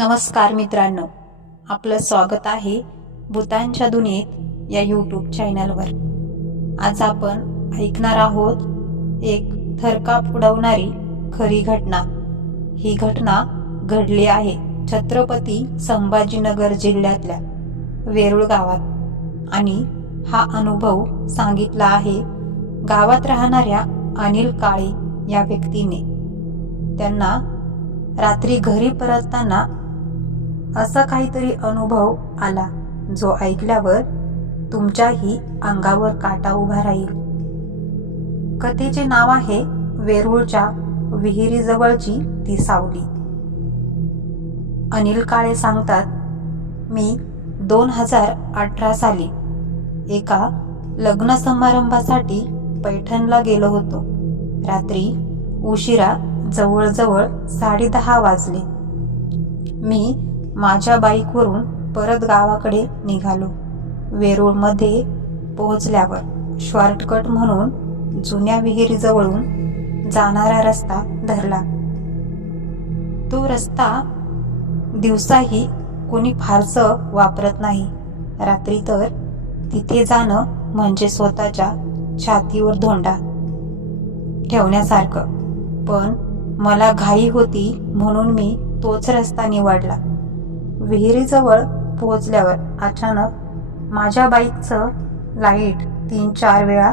नमस्कार मित्रांनो. आपलं स्वागत आहे भूतांच्या दुनियेत या यूट्यूब चॅनलवर आज आपण ऐकणार आहोत एक थरकाप उडवणारी खरी घटना. ही घटना घडली आहे छत्रपती संभाजीनगर जिल्ह्यातल्या वेरूळ गावात. आणि हा अनुभव सांगितला आहे गावात राहणाऱ्या अनिल काळे या व्यक्तीने. त्यांना रात्री घरी परतताना असा काहीतरी अनुभव आला जो ऐकल्यावर तुमच्याही अंगावर काटा उभा राहील. कथेचे नाव आहे वेरूळच्या विहिरीजवळची ती सावली. अनिल काळे सांगतात मी दोन हजार अठरा साली एका लग्न समारंभासाठी पैठणला गेलो होतो. रात्री उशिरा जवळजवळ साडेदहा वाजले. मी माझ्या बाईकवरून परत गावाकडे निघालो. वेरूळमध्ये पोहोचल्यावर शॉर्टकट म्हणून जुन्या विहिरीजवळून जाणारा रस्ता धरला. तो रस्ता दिवसाही कोणी फारसं वापरत नाही. रात्री तर तिथे जाणं म्हणजे स्वतःच्या छातीवर धोंडा ठेवण्यासारखं. पण मला घाई होती म्हणून मी तोच रस्ता निवडला. विहिरीजवळ पोहोचल्यावर अचानक माझ्या बाईकचं लाइट तीन चार वेळा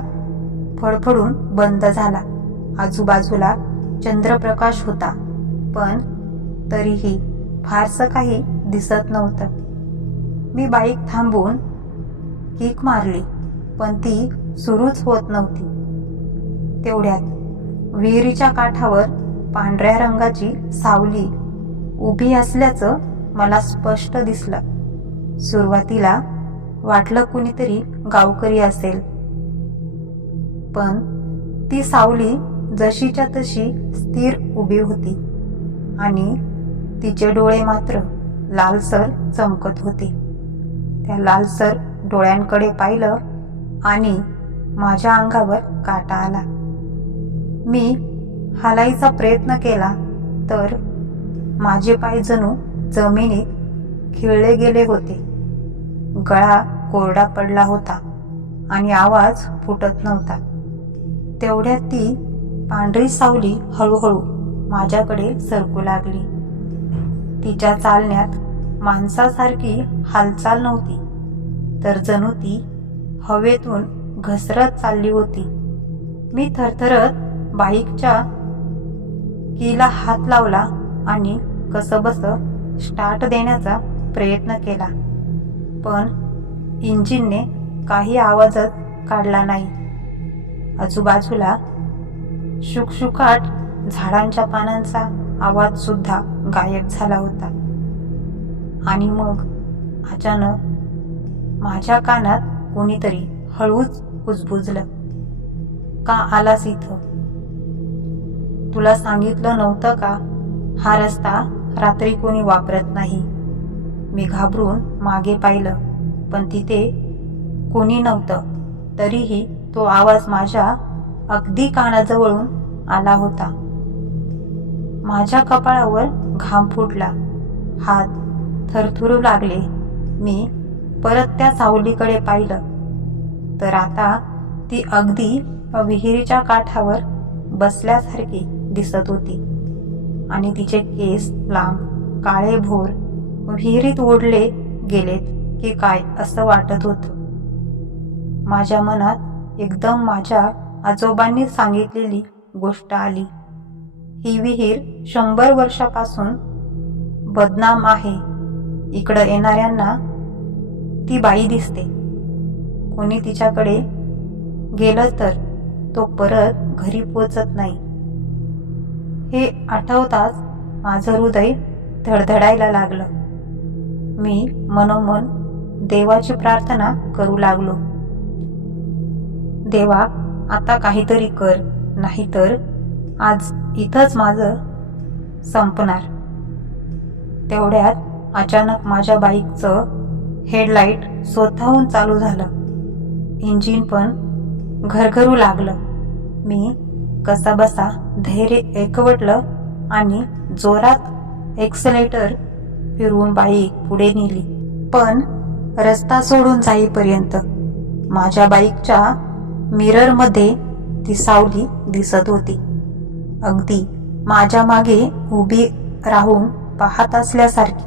फडफडून बंद झाला. आजूबाजूला चंद्रप्रकाश होता पण तरीही फारसं काही दिसत नव्हतं. मी बाईक थांबून किक मारली पण ती सुरूच होत नव्हती. तेवढ्यात विहिरीच्या काठावर पांढऱ्या रंगाची सावली उभी असल्याचं मला स्पष्ट दिसलं. सुरुवातीला वाटलं कुणीतरी गावकरी असेल. पण ती सावली जशीच्या तशी स्थिर उभी होती आणि तिचे डोळे मात्र लालसर चमकत होते. त्या लालसर डोळ्यांकडे पाहिलं आणि माझ्या अंगावर काटा आला. मी हालायचा प्रयत्न केला तर माझे पाय जणू जमिनीत खिळले गेले होते. गळा कोरडा पडला होता आणि आवाज फुटत नव्हता. तेवढ्यात ती पांढरी सावली हळूहळू माझ्याकडे सरकू लागली. तिच्या चालण्यात माणसासारखी हालचाल नव्हती तर जणू ती हवेतून घसरत चालली होती. मी थरथरत बाईकच्या कीला हात लावला आणि कसंबसं स्टार्ट देण्याचा प्रयत्न केला. पण इंजिनने काही आवाजच काढला नाही. आजूबाजूला शुकशुकाट झाडांच्या पानांचा आवाज सुद्धा गायब झाला होता. आणि मग अचानक माझ्या कानात कोणीतरी हळूच कुजबुजलं. का आलास इथं? तुला सांगितलं नव्हतं का? हा रस्ता रात्री कोणी वापरत नाही. मी घाबरून मागे पाहिलं पण तिथे कोणी नव्हतं. तरीही तो आवाज माझ्या अगदी कानाजवळून आला होता. माझ्या कपाळावर घाम फुटला. हात थरथरू लागले. मी परत त्या सावलीकडे पाहिलं. तर आता ती अगदी विहिरीच्या काठावर बसल्यासारखी दिसत होती. आणि तिचे केस लांब काळे भोर विहिरीत ओढले गेलेत की काय असं वाटत होतं. माझ्या मनात एकदम माझ्या आजोबांनी सांगितलेली गोष्ट आली. ही विहीर शंभर वर्षापासून बदनाम आहे. इकडं येणाऱ्यांना ती बाई दिसते. कोणी तिच्याकडे गेलं तर तो परत घरी पोचत नाही. हे आठवताच माझं हृदय धडधडायला लागलं. मी मनोमन देवाची प्रार्थना करू लागलो. देवा आता काहीतरी कर नाहीतर आज इथंच माझं संपणार. तेवढ्यात अचानक माझ्या बाईकचं हेडलाईट स्वतःहून चालू झालं. इंजिन पण घरघरू लागलं. मी कसाबसा धैर्य एकवटलं आणि जोरात एक्सलेटर फिरवून बाईक पुढे नेली. पण रस्ता सोडून जाईपर्यंत माझ्या बाईकच्या मिररमध्ये ती सावली दिसत होती. अगदी माझ्या मागे उभी राहून पाहत असल्यासारखी.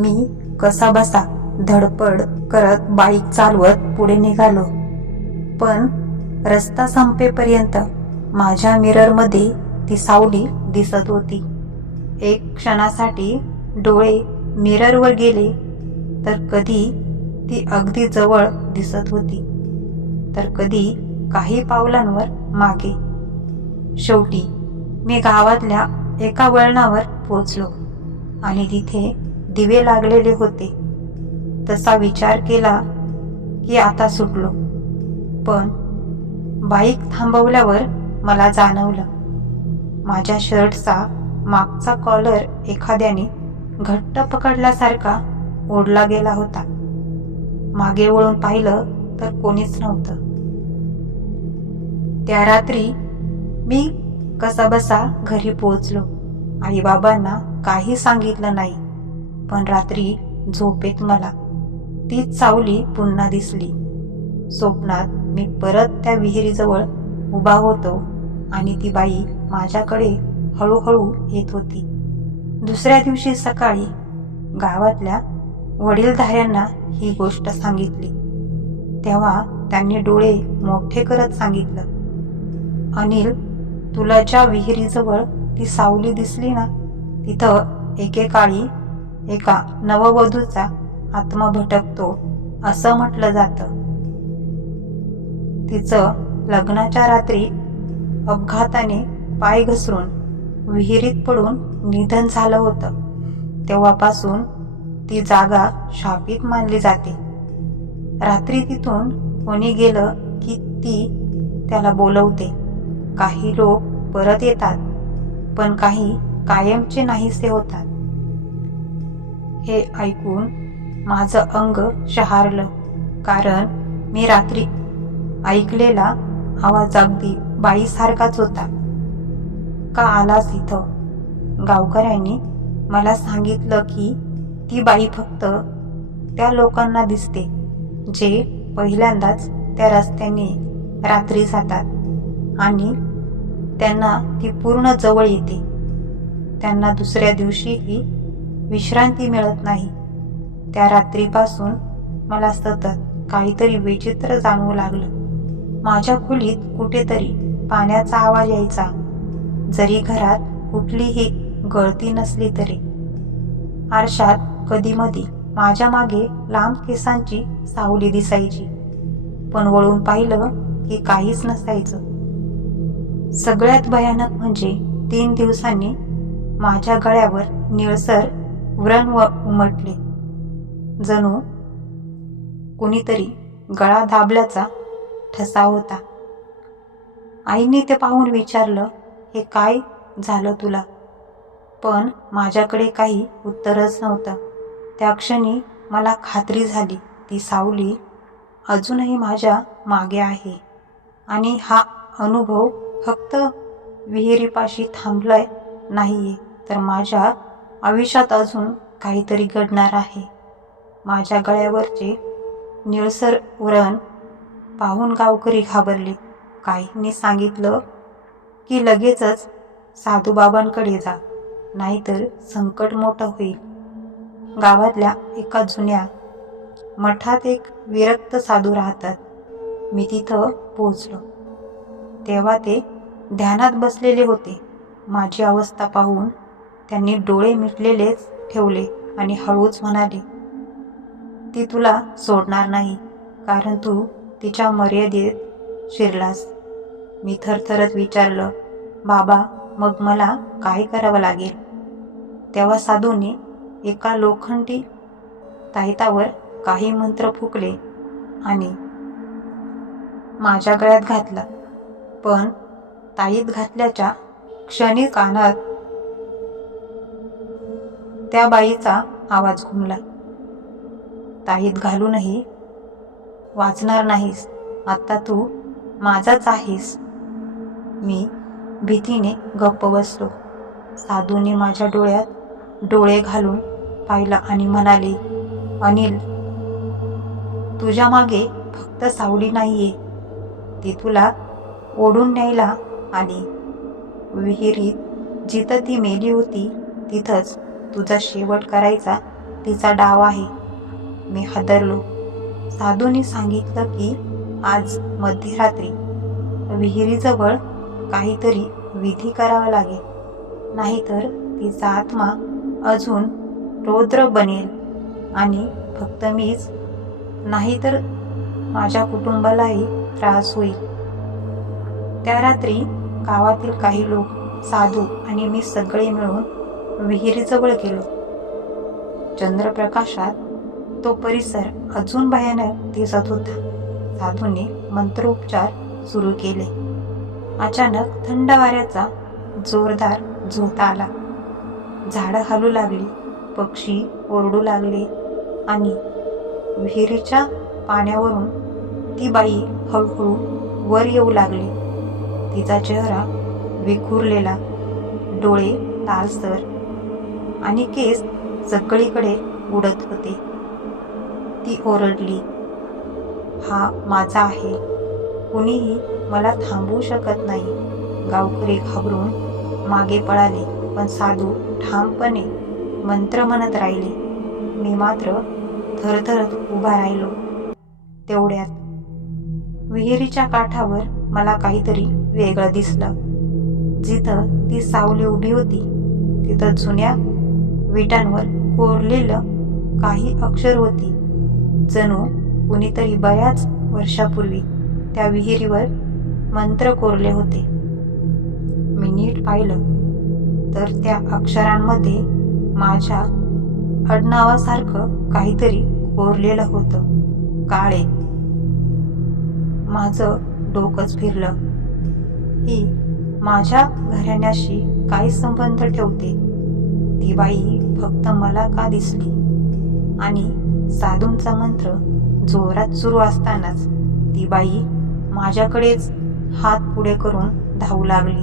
मी कसा बसा धडपड करत बाईक चालवत पुढे निघालो. पण रस्ता संपेपर्यंत माझ्या मिररमध्ये ती सावली दिसत होती. एक क्षणासाठी डोळे मिररवर गेले तर कधी ती अगदी जवळ दिसत होती. तर कधी काही पावलांवर मागे. शेवटी मी गावातल्या एका वळणावर पोचलो आणि तिथे दिवे लागलेले होते. तसा विचार केला की आता सुटलो. पण बाईक थांबवल्यावर मला जाणवलं. माझ्या शर्टचा मागचा कॉलर एखाद्याने घट्ट पकडल्यासारखा ओढला गेला होता. मागे वळून पाहिलं तर कोणीच नव्हतं. त्या रात्री मी कसाबसा घरी पोहोचलो. आई बाबांना काही सांगितलं नाही पण रात्री झोपेत मला तीच सावली पुन्हा दिसली. स्वप्नात मी परत त्या विहिरीजवळ उभा होतो. आणि ती बाई माझ्याकडे हळूहळू येत होती. दुसऱ्या दिवशी सकाळी गावातल्या वडीलधाऱ्यांना ही गोष्ट सांगितली. तेव्हा त्यांनी डोळे मोठे करत सांगितलं अनिल तुला ज्या विहिरीजवळ ती सावली दिसली ना तिथं एकेकाळी एका नववधूचा आत्मा भटकतो असं म्हटलं जातं. तिचं लग्नाच्या रात्री अपघाताने पाय घसरून विहिरीत पडून निधन झालं होतं. तेव्हापासून ती जागा शापित मानली जाते. रात्री तिथून कोणी गेलं की ती त्याला बोलवते. काही लोक परत येतात पण काही कायमचे नाहीसे होतात. हे ऐकून माझं अंग शहारलं कारण मी रात्री ऐकलेला आवाज अगदी बाईसारखाच होता. का आलास इथं? गावकऱ्यांनी मला सांगितलं की ती बाई फक्त त्या लोकांना दिसते जे पहिल्यांदाच त्या रस्त्याने रात्री जातात आणि त्यांना ती पूर्ण जवळ येते. त्यांना दुसऱ्या दिवशीही विश्रांती मिळत नाही. त्या रात्रीपासून मला सतत काहीतरी विचित्र जाणवू लागलं. माझ्या खोलीत कुठेतरी पाण्याचा आवाज यायचा. जरी घरात कुठलीही गळती नसली तरी. आरशात कधी मधी माझ्या मागे लांब केसांची सावली दिसायची. पण वळून पाहिलं की काहीच नसायचं. सगळ्यात भयानक म्हणजे तीन दिवसांनी माझ्या गळ्यावर निळसर व्रण व उमटले. जणू कुणीतरी गळा दाबल्याचा ठसा होता. आईने ते पाहून विचारलं हे काय झालं तुला? पण माझ्याकडे काही उत्तरच नव्हतं. त्या क्षणी मला खात्री झाली ती सावली अजूनही माझ्या मागे आहे. आणि हा अनुभव फक्त विहिरीपाशी थांबलाय नाहीये तर माझ्या आयुष्यात अजून काहीतरी घडणार आहे. माझ्या गळ्यावरचे निळसर उरण पाहून गावकरी घाबरले. काहींनी सांगितलं की लगेचच साधूबाबांकडे जा नाहीतर संकट मोठं होईल. गावातल्या एका जुन्या मठात एक विरक्त साधू राहतात. मी तिथं पोचलो तेव्हा ते ध्यानात बसलेले होते. माझी अवस्था पाहून त्यांनी डोळे मिटलेलेच ठेवले आणि हळूच म्हणाले ती तुला सोडणार नाही कारण तू तिच्या मर्यादेत शिरलास. मी थरथरत विचारलं बाबा मग मला काय करावं लागेल? तेव्हा साधूने एका लोखंडी ताहितावर काही मंत्र फुकले आणि माझ्या गळ्यात घातला. पण ताईत घातल्याच्या क्षणी कानात त्या बाईचा आवाज घुमला. ताईत घालूनही वाचणार नाहीस. आत्ता तू माझाच आहेस. मी भीतीने गप्प बसलो. साधूने माझ्या डोळ्यात डोळे घालून पाहिलं आणि म्हणाले अनिल तुझ्या मागे फक्त सावली नाहीये. ती तुला ओढून न्यायला आली. विहिरीत जिथं ती मेली होती तिथंच तुझा शेवट करायचा तिचा डाव आहे. मी हादरलो. साधूने सांगितलं की आज मध्यरात्री विहिरीजवळ काहीतरी विधी करावा लागेल. नाहीतर तिचा आत्मा अजून रौद्र बनेल आणि फक्त मीच. नाहीतर माझ्या कुटुंबालाही त्रास होईल. त्या रात्री गावातील काही लोक साधू आणि मी सगळे मिळून विहिरीजवळ गेलो. चंद्रप्रकाशात तो परिसर अजून भयानक दिसत होता. साधूने मंत्रोपचार सुरू केले. अचानक थंड वाऱ्याचा जोरदार झोता आला. झाडं हलू लागली पक्षी ओरडू लागले आणि विहिरीच्या पाण्यावरून ती बाई हळूहळू वर येऊ लागली. तिचा चेहरा विखुरलेला डोळे लालसर आणि केस सगळीकडे उडत होते. ती ओरडली हा माझा आहे. कुणीही मला थांबवू शकत नाही. गावकरी घाबरून मागे पळाले पण साधू ठामपणे मंत्र म्हणत राहिले. मी मात्र थरथरत उभा राहिलो. तेवढ्यात विहिरीच्या काठावर मला काहीतरी वेगळं दिसलं. जिथं ती सावली उभी होती तिथं जुन्या विटांवर कोरलेलं काही अक्षर होती. जणू कुणीतरी बऱ्याच वर्षापूर्वी त्या विहिरीवर मंत्र कोरले होते. मी नीट पाहिलं तर त्या अक्षरांमध्ये माझ्या आडनावासारखं काहीतरी कोरलेलं होतं काळे. माझं डोकंच फिरलं. ही माझ्या घराण्याशी काय संबंध ठेवते? ती बाई फक्त मला का दिसली? आणि साधूंचा मंत्र जोरात सुरू असतानाच ती बाई माझ्याकडेच हात पुढे करून धावू लागली.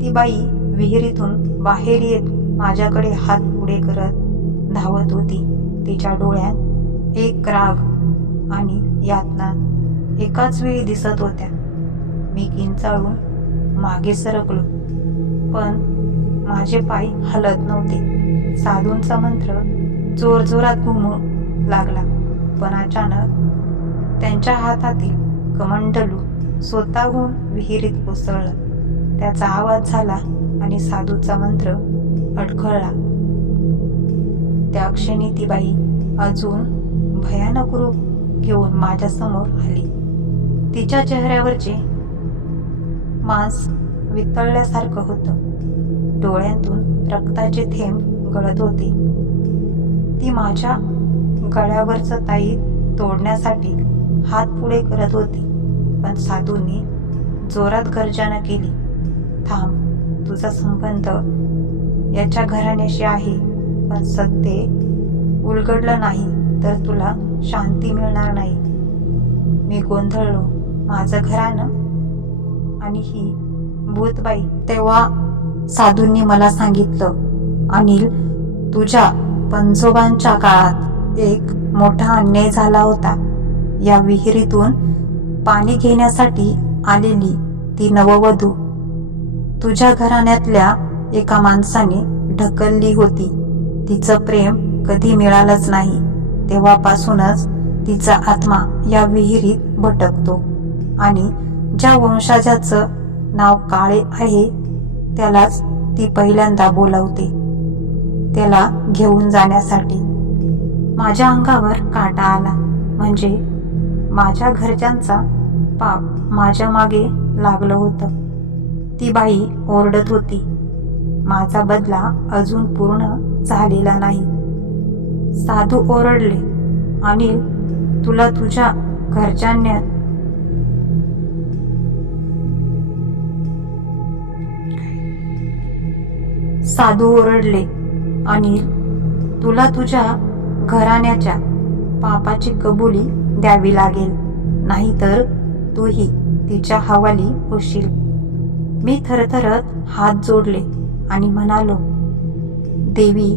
ती बाई विहिरीतून बाहेर येत माझ्याकडे हात पुढे करत धावत होती. तिच्या डोळ्यात एक राग आणि यातना एकाच वेळी दिसत होत्या. मी किंचाळून मागे सरकलो पण माझे पाय हलत नव्हते. साधूंचा मंत्र जोरजोरात घुमू लागला पण अचानक त्यांच्या हातातील कमंडलू स्वतःहून विहिरीत कोसळलं. त्याचा आवाज झाला आणि साधूचा मंत्र अडखळला. त्या क्षणी ती बाई अजून भयानक रूप घेऊन माझ्यासमोर आली. तिच्या चेहऱ्यावरचे मांस वितळल्यासारखं होतं. डोळ्यातून रक्ताचे थेंब गळत होते. ती माझ्या गळ्यावरचं ताई तोडण्यासाठी हात पुढे करत होती. पण साधूंनी जोरात गर्जना केली. थांब तुझा संबंध याच्या घराण्याशी आहे पण सत्य उलगडलं नाही तर तुला शांती मिळणार नाही. मी गोंधळलो माझं घरानं आणि ही भूतबाई. तेव्हा साधूंनी मला सांगितलं अनिल तुझ्या पंजोबांच्या काळात एक मोठा अन्याय झाला होता. या विहिरीतून पाणी घेण्यासाठी आलेली ती नववधू. तुझ्या घराण्यातल्या एका माणसाने ढकलली होती. तिचं प्रेम कधी मिळालंच नाही. तेव्हापासूनच तिचा आत्मा या विहिरीत भटकतो. आणि ज्या वंशाजाचं नाव काळे आहे त्यालाच ती पहिल्यांदा बोलावते. त्याला घेऊन जाण्यासाठी. माझ्या अंगावर काटा आला. म्हणजे माझ्या घरच्यांचा पाप माझ्या मागे लागलं होतं. ती बाई ओरडत होती. माझा बदला अजून पूर्ण झालेला नाही. साधू ओरडले अनिल तुला तुझ्या घरच्यांना साधू ओरडले अनिल तुला तुझ्या घराण्याच्या पापाची कबुली द्यावी लागेल. नाहीतर तूही तिच्या हवाली होशील. मी थरथरत हात जोडले आणि म्हणालो देवी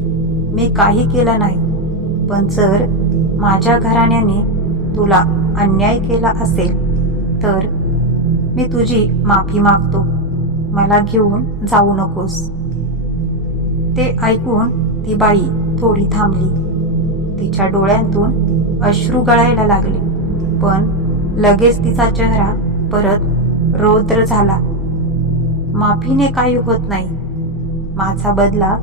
मी काही केलं नाही पण जर माझ्या घराण्याने तुला अन्याय केला असेल तर मी तुझी माफी मागतो. मला घेऊन जाऊ नकोस. ते ऐकून ती बाई थोडी थांबली. तिच्या डोळ्यांतून अश्रू गळायला लागले. पण लगेच तिचा चेहरा परत रौद्र झाला. माफीने काही होत नाही. माझा बदला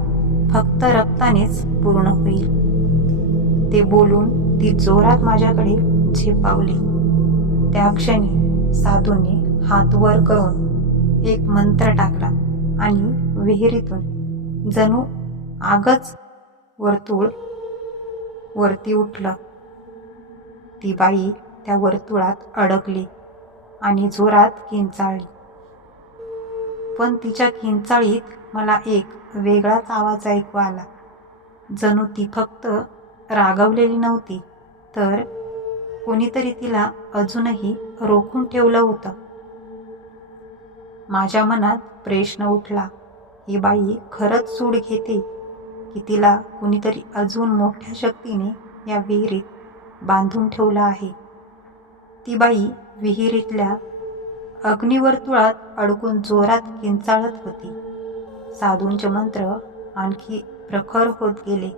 फक्त रक्तानेच पूर्ण होईल. ते बोलून ती जोरात माझ्याकडे झेपावली. त्या क्षणी साधूने हात वर करून एक मंत्र टाकला आणि विहिरीतून जणू आगच वर्तुळ वरती उठलं. ती बाई त्या वर्तुळात अडकली आणि जोरात किंचाळली. पण तिच्या किंचाळीत मला एक वेगळाच आवाज ऐकू आला. जणू ती फक्त रागवलेली नव्हती तर कोणीतरी तिला अजूनही रोखून ठेवलं होतं. माझ्या मनात प्रश्न उठला ही बाई खरंच सूड घेते की तिला कुणीतरी अजून मोठ्या शक्तीने या विहिरीत बांधून ठेवला आहे. ती बाई विहिरीतल्या अग्निवर्तुळात अडकून जोरात किंचाळत होती. साधूंचे मंत्र आणखी प्रखर होत गेले.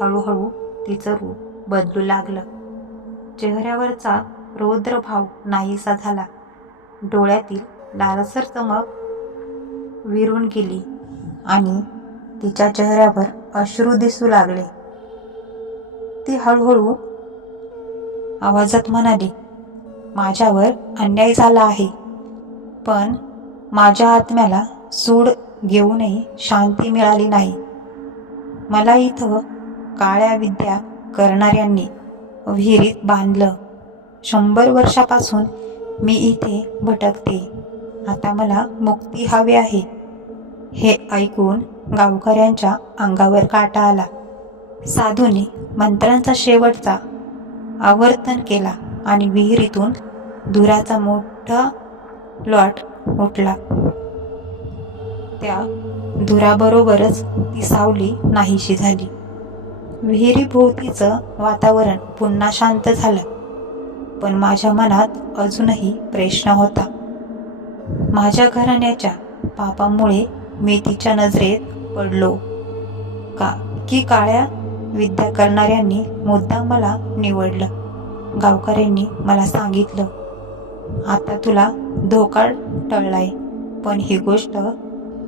हळूहळू तिचं रूप बदलू लागलं. चेहऱ्यावरचा रौद्रभाव नाहीसा झाला. डोळ्यातील लालसर चमक विरून गेली आणि तिच्या चेहऱ्यावर अश्रू दिसू लागले. ती हळूहळू आवाजात म्हणाली माझ्यावर अन्याय झाला आहे. पण माझ्या आत्म्याला सूड घेऊनही शांती मिळाली नाही. मला इथं काळ्या विद्या करणाऱ्यांनी विहिरीत बांधलं. शंभर वर्षापासून मी इथे भटकते. आता मला मुक्ती हवी आहे. हे ऐकून गावकऱ्यांच्या अंगावर काटा आला. साधूने मंत्रांचा शेवटचा आवर्तन केला आणि विहिरीतून धुराचा मोठा लॉट उठला. त्या धुराबरोबरच ती सावली नाहीशी झाली. विहिरीभोवतीचं वातावरण पुन्हा शांत झालं पण माझ्या मनात अजूनही प्रश्न होता. माझ्या घराण्याच्या पापामुळे मी तिच्या नजरेत पडलो. का की काळ्या विद्या करणाऱ्यांनी मुद्दा मला निवडलं. गावकऱ्यांनी मला सांगितलं आता तुला धोका टळलाय पण ही गोष्ट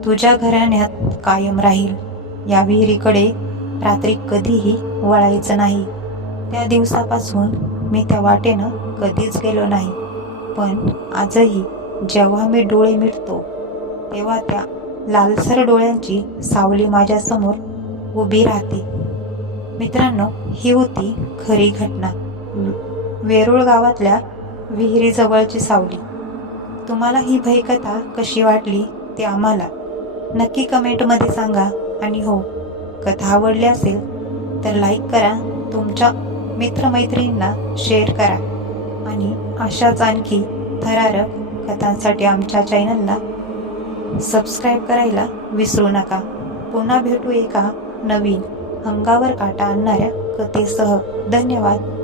तुझ्या घराण्यात कायम राहील. या विहिरीकडे रात्री कधीही वळायचं नाही. त्या दिवसापासून मी त्या वाटेनं कधीच गेलो नाही. पण आजही जेव्हा मी डोळे मिटतो तेव्हा त्या लालसर डोळ्यांची सावली माझ्यासमोर उभी राहते. मित्रांनो ही होती खरी घटना. वेरूळ गावातल्या विहिरीजवळची सावली. तुम्हाला ही भयकथा कशी वाटली ते आम्हाला नक्की कमेंटमध्ये सांगा. आणि हो कथा आवडली असेल तर लाईक करा तुमच्या मित्रमैत्रिणींना शेअर करा. आणि अशाच आणखी थरारक कथांसाठी आमच्या चॅनलला सबस्क्राईब करायला विसरू नका. पुन्हा भेटू एका नवीन अंगावर काटा आणणाऱ्या कथेसह धन्यवाद.